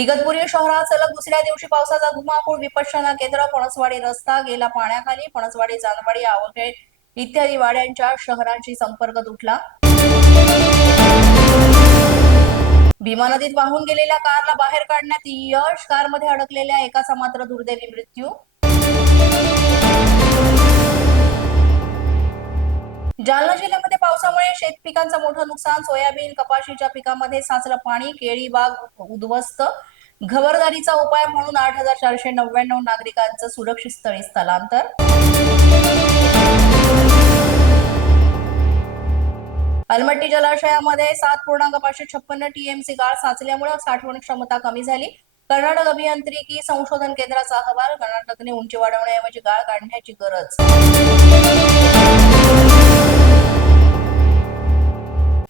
इगतपुरी शहरात सलग दुसऱ्या दिवशी पावसाचा धुमाकूळ विपश्यना केंद्र फणसवाडी रस्ता गेला पाण्याखाली फणसवाडी जानवाडी आवळे इत्यादी वाड्यांच्या शहरांशी संपर्क तुटला. भीमा नदीत वाहून गेलेल्या कारला बाहेर काढण्यात यश कारमध्ये अडकलेल्या एकाचा मात्र दुर्दैवी मृत्यू. जालना जिल्ह्यामध्ये पावसामुळे शेतपिकांचं मोठं नुकसान सोयाबीन कपाशीच्या पिकामध्ये साचलं पाणी केळी बाग उद्ध्वस्त. खबरदारीचा उपाय म्हणून आठ हजार चारशे नव्याण्णव नागरिकांचं सुरक्षित स्थळी स्थलांतर. अलमट्टी जलाशयामध्ये सात पूर्णांक पाचशे छप्पन्न टीएमसी गाळ साचल्यामुळे साठवण क्षमता कमी झाली. कर्नाटक अभियांत्रिकी संशोधन केंद्राचा अहवाल कर्नाटकने उंची वाढवण्याऐवजी गाळ काढण्याची गरज.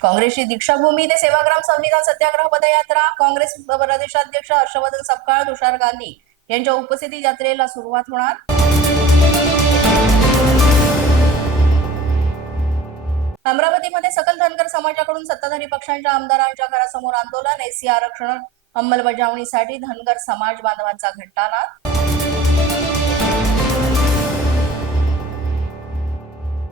काँग्रेसची दीक्षाभूमी ते सेवाग्राम संविधान सत्याग्रह पदयात्रा काँग्रेस प्रदेशाध्यक्ष हर्षवर्धन सपकाळ तुषार गांधी यांच्या उपस्थिती यात्रेला सुरुवात होणार. अमरावतीमध्ये सकल धनगर समाजाकडून सत्ताधारी पक्षांच्या आमदारांच्या घरासमोर आंदोलन एससी आरक्षण अंमलबजावणीसाठी धनगर समाज बांधवांचा घंटानाद.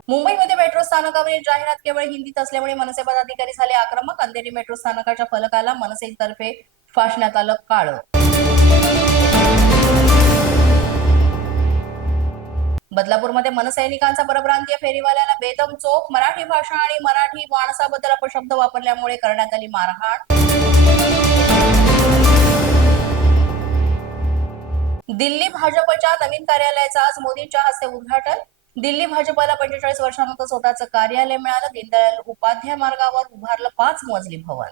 मुंबईमध्ये मेट्रो स्थानकावरील जाहिरात केवळ हिंदीत असल्यामुळे मनसे पदाधिकारी झाले आक्रमक. अंधेरी मेट्रो स्थानकाच्या फलकाला मनसेतर्फे फासण्यात आलं काळं. बदलापूरमध्ये मनसैनिकांचा परप्रांतीय फेरीवाल्याला बेदम चोख. मराठी भाषा आणि मराठी माणसाबद्दल अपशब्द वापरल्यामुळे करण्यात आली मारहाण. दिल्ली भाजपच्या नवीन कार्यालयाचं आज मोदींच्या हस्ते उद्घाटन. दिल्ली भाजपला पंचेचाळीस वर्षानंतर स्वतःचं कार्यालय मिळालं. दीनदयाल उपाध्याय मार्गावर उभारलं पाच मजली भवन.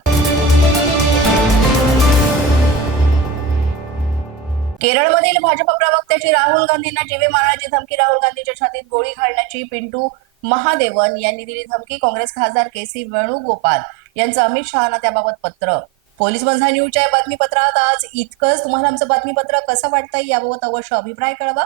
केरळमधील भाजप प्रवक्त्याची राहुल गांधींना जीवे मारण्याची धमकी राहुल गांधीच्या छातीत गोळी घालण्याची पिंटू महादेवन यांनी दिली धमकी. काँग्रेस खासदार के सी वेणुगोपाल यांचं अमित शहाना त्याबाबत पत्र. पोलीस बंधा न्यूजच्या बातमीपत्रात आज इतकंच. तुम्हाला आमचं बातमीपत्र कसं वाटतंय याबाबत अवश्य अभिप्राय कळवा.